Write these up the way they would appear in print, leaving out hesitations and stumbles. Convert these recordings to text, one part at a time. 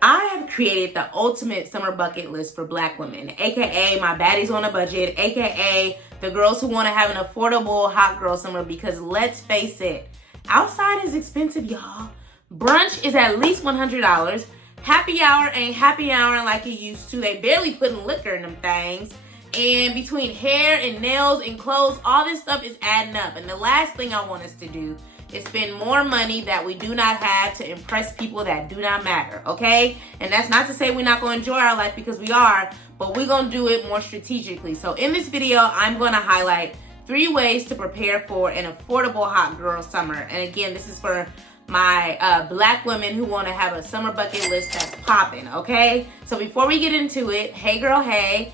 I have created the ultimate summer bucket list for Black women, aka my baddies on a budget, aka the girls who want to have an affordable hot girl summer, because let's face it, outside is expensive, y'all. Brunch is at least $100. Happy hour ain't happy hour like it used to. They barely putting liquor in them things. And between hair and nails and clothes, all this stuff is adding up. And the last thing I want us to do is spend more money that we do not have to impress people that do not matter, okay? And that's not to say we're not going to enjoy our life, because we are, but we're going to do it more strategically. So in this video, I'm going to highlight 3 ways to prepare for an affordable hot girl summer. And again, this is for my Black women who want to have a summer bucket list that's popping, okay? So before we get into it, hey girl, hey.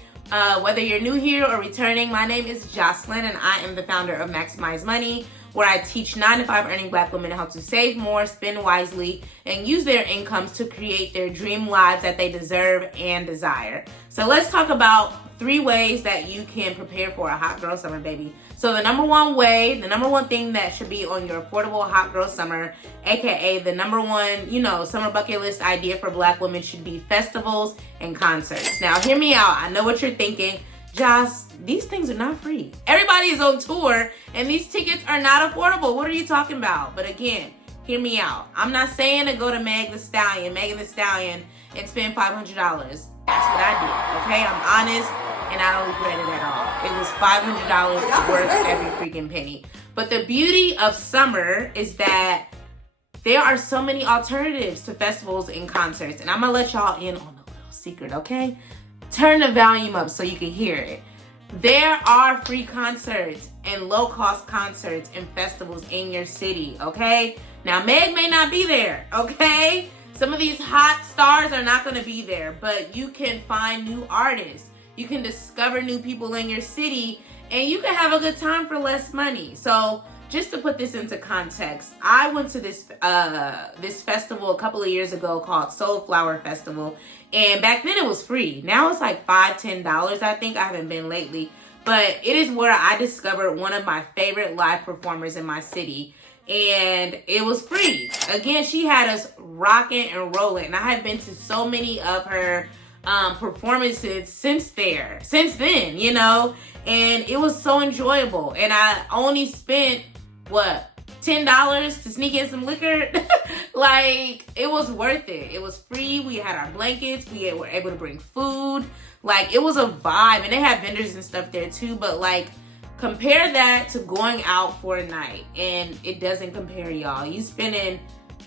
Whether you're new here or returning, my name is Jocelyn and I am the founder of Maximize Money, where I teach 9-to-5 earning Black women how to save more, spend wisely, and use their incomes to create their dream lives that they deserve and desire. So let's talk about 3 ways that you can prepare for a hot girl summer, baby. So the number one thing that should be on your affordable hot girl summer, aka the number one, summer bucket list idea for Black women, should be festivals and concerts. Now, hear me out. I know what you're thinking. Joss, these things are not free. Everybody is on tour and these tickets are not affordable. What are you talking about? But again, hear me out. I'm not saying to go to Megan the Stallion, and spend $500. That's what I did, okay? I'm honest and I don't regret it at all. It was $500 worth every freaking penny. But the beauty of summer is that there are so many alternatives to festivals and concerts. And I'm gonna let y'all in on a little secret, okay? Turn the volume up so you can hear it. There are free concerts and low-cost concerts and festivals in your city, okay? Now, Meg may not be there, okay? Some of these hot stars are not going to be there, but you can find new artists. You can discover new people in your city, and you can have a good time for less money. So, just to put this into context, I went to this festival a couple of years ago called Soulflower Festival, and back then it was free. Now it's like $5-10, I think. I haven't been lately, but it is where I discovered one of my favorite live performers in my city, and it was free. Again, she had us rocking and rolling, and I have been to so many of her performances since then, and it was so enjoyable. And I only spent $10 to sneak in some liquor. Like, it was worth it. It was free. We had our blankets. We were able to bring food. Like, it was a vibe. And they had vendors and stuff there too. But like, compare that to going out for a night, and it doesn't compare, y'all. You spending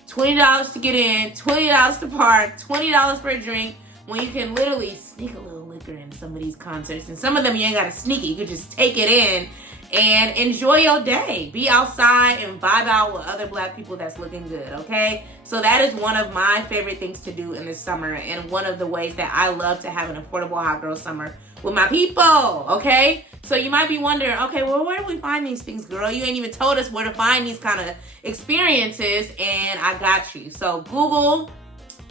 $20 to get in, $20 to park, $20 for a drink, when you can literally sneak a little liquor in some of these concerts. And some of them you ain't gotta sneak it. You could just take it in and enjoy your day. Be outside and vibe out with other Black people that's looking good, okay? So that is one of my favorite things to do in the summer, and one of the ways that I love to have an affordable hot girl summer with my people, okay? So you might be wondering, okay, well, where do we find these things, girl? You ain't even told us where to find these kind of experiences, and I got you. So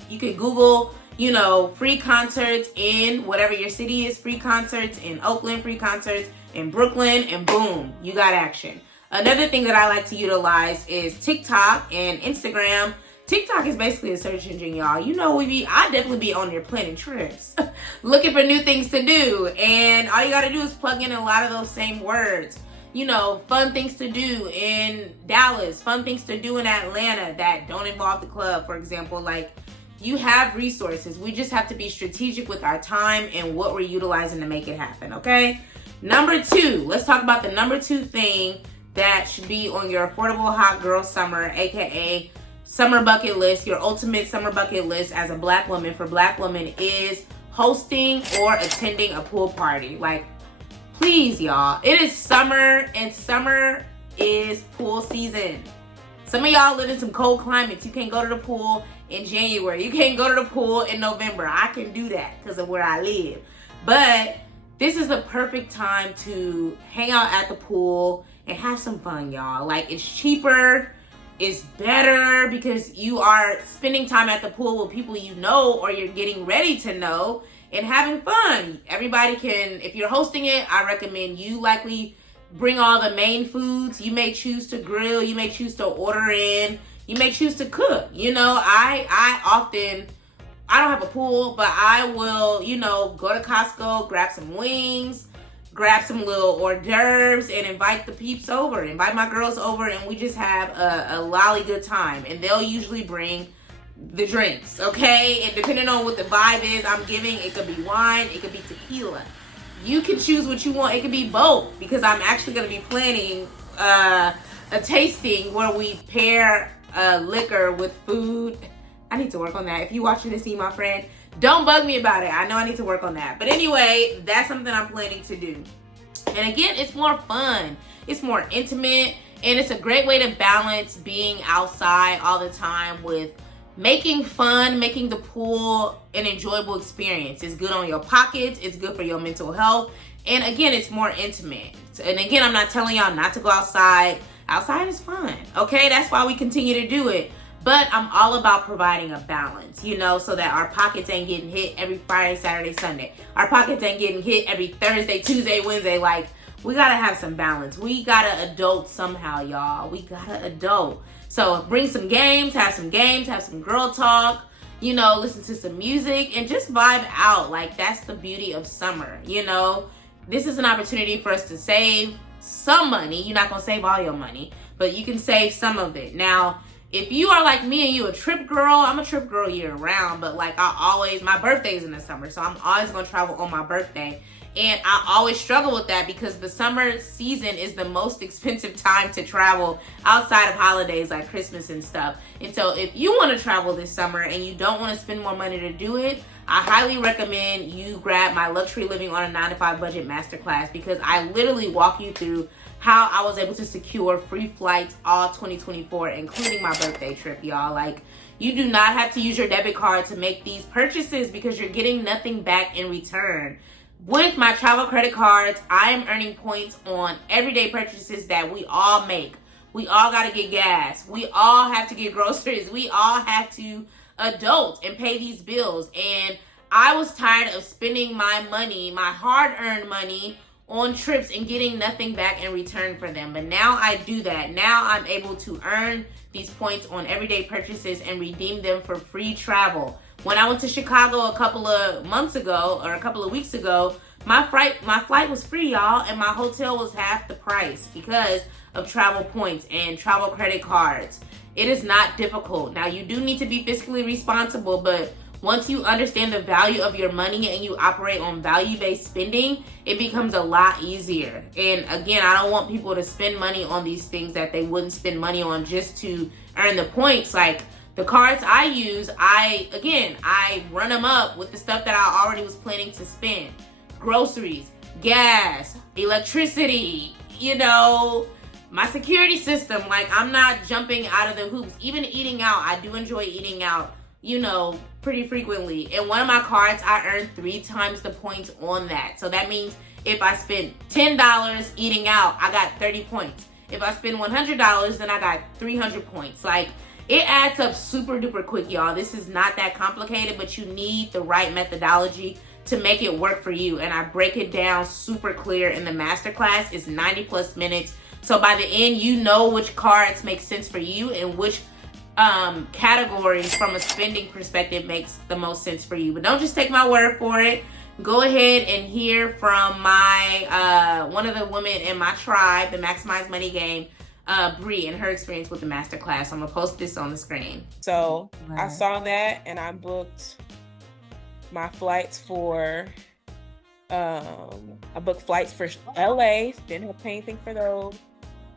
you can Google, free concerts in whatever your city is, free concerts in Oakland, free concerts in Brooklyn, and boom, you got action. Another thing that I like to utilize is TikTok and Instagram. TikTok is basically a search engine, y'all. I definitely be on there planning trips, looking for new things to do. And all you got to do is plug in a lot of those same words. Fun things to do in Dallas, fun things to do in Atlanta that don't involve the club, for example. Like, you have resources. We just have to be strategic with our time and what we're utilizing to make it happen, okay? Number 2, let's talk about the number 2 thing that should be on your affordable hot girl summer, aka summer bucket list, your ultimate summer bucket list as a Black woman for Black women, is hosting or attending a pool party. Like, please, y'all. It is summer, and summer is pool season. Some of y'all live in some cold climates. You can't go to the pool in January. You can't go to the pool in November. I can do that because of where I live. But this is the perfect time to hang out at the pool and have some fun, y'all. Like, it's cheaper, it's better, because you are spending time at the pool with people you know or you're getting ready to know and having fun. Everybody can, if you're hosting it, I recommend you likely bring all the main foods. You may choose to grill, you may choose to order in, you may choose to cook. I often I don't have a pool, but I will, go to Costco, grab some wings, grab some little hors d'oeuvres, and invite the peeps over, invite my girls over, and we just have a lolly good time. And they'll usually bring the drinks, okay? And depending on what the vibe is I'm giving, it could be wine, it could be tequila. You can choose what you want. It could be both, because I'm actually going to be planning a tasting where we pair liquor with food. I need to work on that. If you're watching this, my friend, don't bug me about it. I know I need to work on that. But anyway, that's something I'm planning to do. And again, it's more fun. It's more intimate. And it's a great way to balance being outside all the time with making fun, making the pool an enjoyable experience. It's good on your pockets. It's good for your mental health. And again, it's more intimate. And again, I'm not telling y'all not to go outside. Outside is fun, okay? That's why we continue to do it. But I'm all about providing a balance, so that our pockets ain't getting hit every Friday, Saturday, Sunday. Our pockets ain't getting hit every Thursday, Tuesday, Wednesday. Like, we gotta have some balance. We gotta adult somehow, y'all. We gotta adult. So bring some games, have some girl talk, listen to some music, and just vibe out. Like, that's the beauty of summer, This is an opportunity for us to save some money. You're not gonna save all your money, but you can save some of it. Now, if you are like me and you a trip girl, I'm a trip girl year round, but like my birthday's in the summer, so I'm always gonna travel on my birthday. And I always struggle with that because the summer season is the most expensive time to travel outside of holidays like Christmas and stuff. And so if you want to travel this summer and you don't want to spend more money to do it, I highly recommend you grab my Luxury Living on a 9-to-5 Budget Masterclass, because I literally walk you through how I was able to secure free flights all 2024, including my birthday trip, y'all. Like, you do not have to use your debit card to make these purchases because you're getting nothing back in return. With my travel credit cards, I am earning points on everyday purchases that we all make. We all got to get gas. We all have to get groceries. We all have to adult and pay these bills. And I was tired of spending my money, my hard-earned money, on trips and getting nothing back in return for them. But now I do that. Now I'm able to earn these points on everyday purchases and redeem them for free travel. When I went to Chicago a couple of months ago or a couple of weeks ago, my flight was free, y'all, and my hotel was half the price because of travel points and travel credit cards. It is not difficult. Now, you do need to be fiscally responsible, but once you understand the value of your money and you operate on value-based spending, it becomes a lot easier. And again, I don't want people to spend money on these things that they wouldn't spend money on just to earn the points. Like, the cards I use, I run them up with the stuff that I already was planning to spend. Groceries, gas, electricity, my security system. Like, I'm not jumping out of the hoops. Even eating out, I do enjoy eating out, pretty frequently. And one of my cards, I earned 3 times the points on that. So that means if I spend $10 eating out, I got 30 points. If I spend $100, then I got 300 points. Like, it adds up super duper quick, y'all. This is not that complicated, but you need the right methodology to make it work for you. And I break it down super clear in the masterclass. It's 90 plus minutes. So by the end, you know which cards make sense for you and which categories from a spending perspective makes the most sense for you. But don't just take my word for it. Go ahead and hear from my one of the women in my tribe, the Maximize Money Game, Bree, and her experience with the masterclass. I'm gonna post this on the screen. So I saw that and I booked my flights for I booked flights for LA. Didn't have to pay anything for those.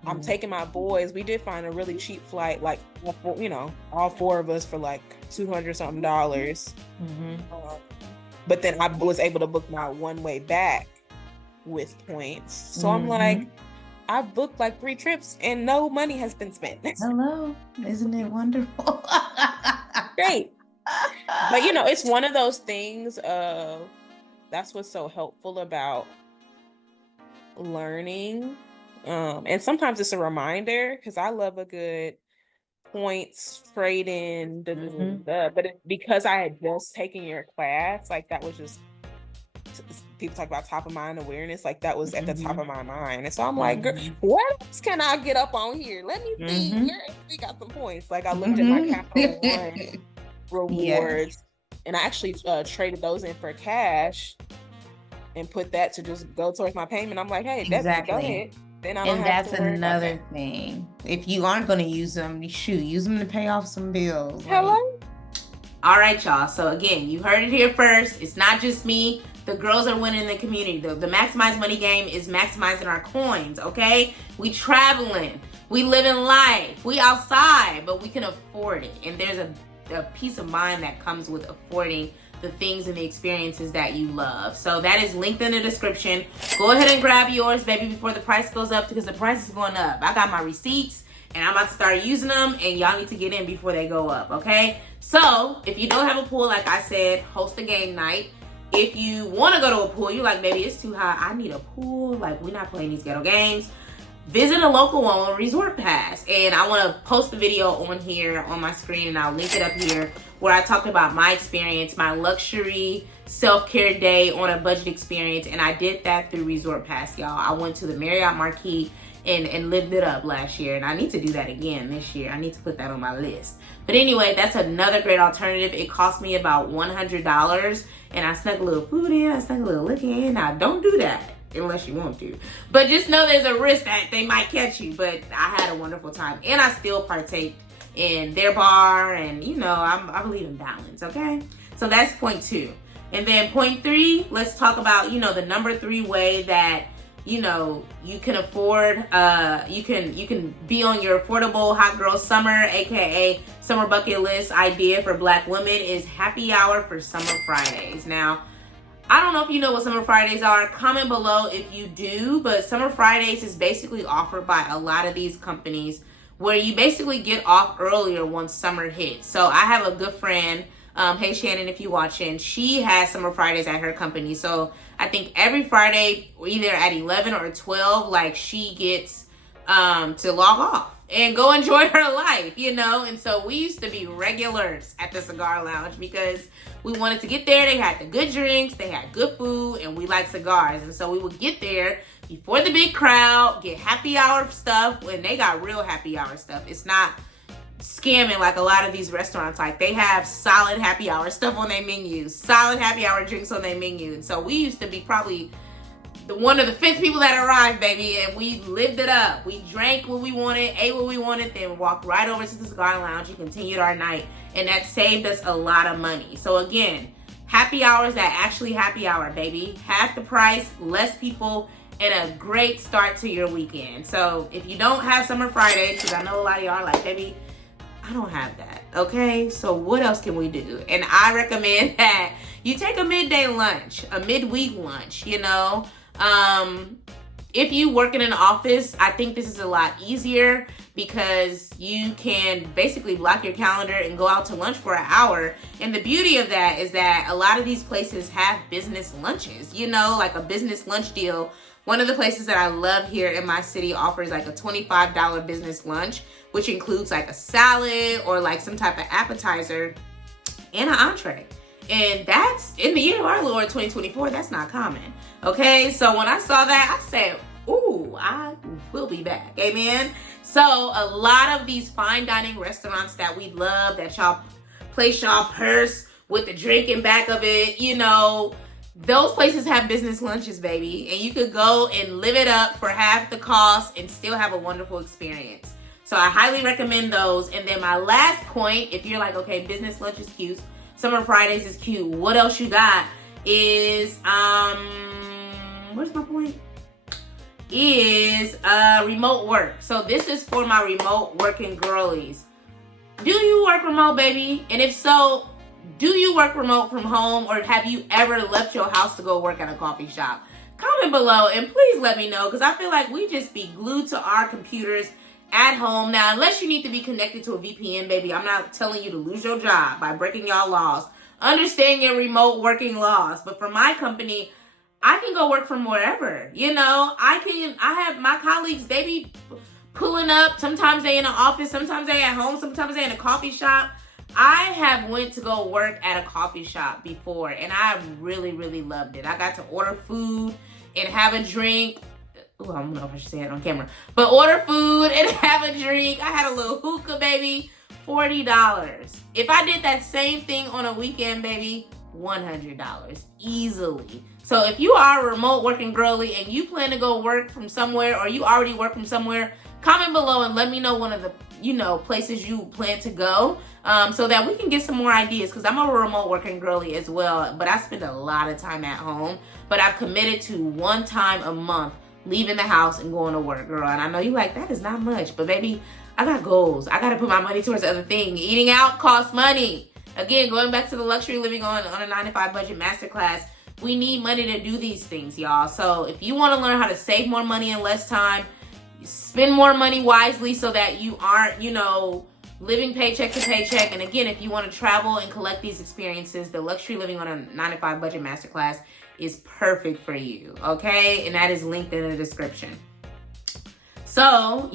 I'm taking my boys. We did find a really cheap flight, like, all 4 of us for like $200 something. But then I was able to book my one-way back with points. So I'm like, I've booked like 3 trips and no money has been spent. Hello, isn't it wonderful? Great. But it's one of those things of, that's what's so helpful about learning. And sometimes it's a reminder, because I love a good points trade-in, but because I had just taken your class, like, that was just, people talk about top of mind awareness, like, that was at the top of my mind. And so I'm like, what else can I get up on here? Let me see. We got some points. Like, I looked at my Capital One rewards. And I actually traded those in for cash and put that to just go towards my payment. I'm like, hey, go ahead. Then I don't And have that's to worry about another thing. If you aren't going to use them, use them to pay off some bills. Hello? All right, y'all. So again, you heard it here first. It's not just me. The girls are winning the community. The Maximize Money game is maximizing our coins, okay? We traveling. We living life. We outside, but we can afford it. And there's a peace of mind that comes with affording the things and the experiences that you love. So that is linked in the description. Go ahead and grab yours, baby, before the price goes up, because the price is going up. I got my receipts and I'm about to start using them, and y'all need to get in before they go up, okay? So if you don't have a pool, like I said, host a game night. If you want to go to a pool, you're like, baby, it's too high. I need a pool. Like, we're not playing these ghetto games. Visit a local one on ResortPass. And I want to post the video on here on my screen, and I'll link it up here, where I talked about my experience, my luxury self-care day on a budget experience. And I did that through ResortPass, y'all. I went to the Marriott Marquis and lived it up last year. And I need to do that again this year. I need to put that on my list. But anyway, that's another great alternative. It cost me about $100. And I snuck a little food in. I snuck a little liquor in. Now, don't do that unless you want to. But just know there's a risk that they might catch you. But I had a wonderful time. And I still partake in their bar. And, you know, I believe in balance, okay? So that's point 2. And then point 3, let's talk about, you know, the number 3 way that, you know, you can afford, you can be on your affordable hot girl summer, aka summer bucket list idea for Black women, is happy hour for Summer Fridays. Now, I don't know if you know what Summer Fridays are. Comment below if you do, but Summer Fridays is basically offered by a lot of these companies where you basically get off earlier once summer hits. So I have a good friend, hey Shannon, if you're watching, she has Summer Fridays at her company. So I think every Friday, either at 11 or 12, like, she gets to log off and go enjoy her life, you know? And so we used to be regulars at the cigar lounge because we wanted to get there. They had the good drinks, they had good food, and we like cigars. And so we would get there before the big crowd, get happy hour stuff, and they got real happy hour stuff. It's not scamming like a lot of these restaurants. Like, they have solid happy hour stuff on their menu, solid happy hour drinks on their menu. And so we used to be probably one of the 5th people that arrived, baby, and we lived it up. We drank what we wanted, ate what we wanted, then walked right over to the cigar lounge and continued our night. And that saved us a lot of money. So again, happy hours that actually happy hour, baby. Half the price, less people, and a great start to your weekend. So if you don't have Summer Fridays, because I know a lot of y'all are like, baby, I don't have that, okay? So what else can we do? And I recommend that you take a midday lunch, a midweek lunch, you know? If you work in an office, I think this is a lot easier because you can basically block your calendar and go out to lunch for an hour. And the beauty of that is that a lot of these places have business lunches, you know, like a business lunch deal. One of the places that I love here in my city offers like a $25 business lunch, which includes like a salad or like some type of appetizer and an entree. And that's, in the year of our Lord 2024, that's not common. Okay, so when I saw that, I said, ooh, I will be back. Amen. So a lot of these fine dining restaurants that we love, that y'all place y'all purse with the drink in back of it, you know, those places have business lunches, baby. And you could go and live it up for half the cost and still have a wonderful experience. So I highly recommend those. And then my last point, if you're like, okay, business lunch is cute, Summer Fridays is cute, what else you got is, where's my point? Is remote work. So this is for my remote working girlies. Do you work remote, baby? And if so, do you work remote from home, or have you ever left your house to go work at a coffee shop? Comment below and please let me know, because I feel like we just be glued to our computers at home. Now, unless you need to be connected to a VPN, baby, I'm not telling you to lose your job by breaking y'all laws. Understand your remote working laws. But for my company, I can go work from wherever. You know, I have my colleagues, they be pulling up. Sometimes they in the office, sometimes they at home, sometimes they in a coffee shop. I have went to go work at a coffee shop before, and I really, really loved it. I got to order food and have a drink. Ooh, I don't know if I should say it on camera. But order food and have a drink. I had a little hookah, baby, $40. If I did that same thing on a weekend, baby, $100 easily. So if you are a remote working girly and you plan to go work from somewhere, or you already work from somewhere, comment below and let me know one of the places you plan to go, so that we can get some more ideas, because I'm a remote working girly as well, but I spend a lot of time at home. But I've committed to one time a month leaving the house and going to work, girl. And I know you like, that is not much, but baby, I got goals. I got to put my money towards other things. Eating out costs money. Again, going back to the luxury living on a 9 to 5 budget masterclass, we need money to do these things, y'all. So if you want to learn how to save more money in less time, spend more money wisely so that you aren't, living paycheck to paycheck. And again, if you want to travel and collect these experiences, the luxury living on a 9 to 5 budget masterclass is perfect for you, okay? And that is linked in the description. So,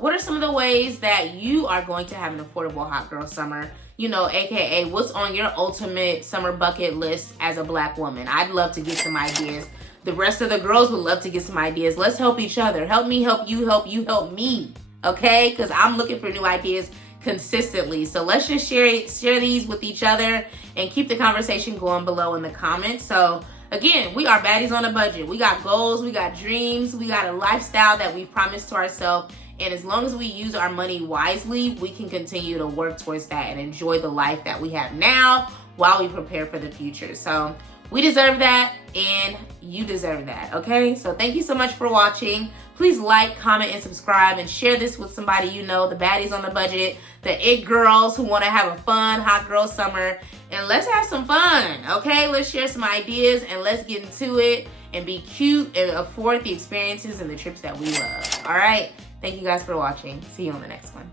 what are some of the ways that you are going to have an affordable hot girl summer? AKA what's on your ultimate summer bucket list as a Black woman? I'd love to get some ideas. The rest of the girls would love to get some ideas. Let's help each other. Help me, help you, help you, help me, okay? Because I'm looking for new ideas consistently. So let's just share these with each other and keep the conversation going below in the comments. So again, we are baddies on a budget. We got goals, we got dreams, we got a lifestyle that we promised to ourselves. And as long as we use our money wisely, we can continue to work towards that and enjoy the life that we have now while we prepare for the future. So we deserve that, and you deserve that, okay? So thank you so much for watching. Please like, comment, and subscribe, and share this with somebody you know, the baddies on the budget, the it girls who want to have a fun hot girl summer. And let's have some fun, okay? Let's share some ideas, and let's get into it and be cute and afford the experiences and the trips that we love, all right? Thank you guys for watching. See you on the next one.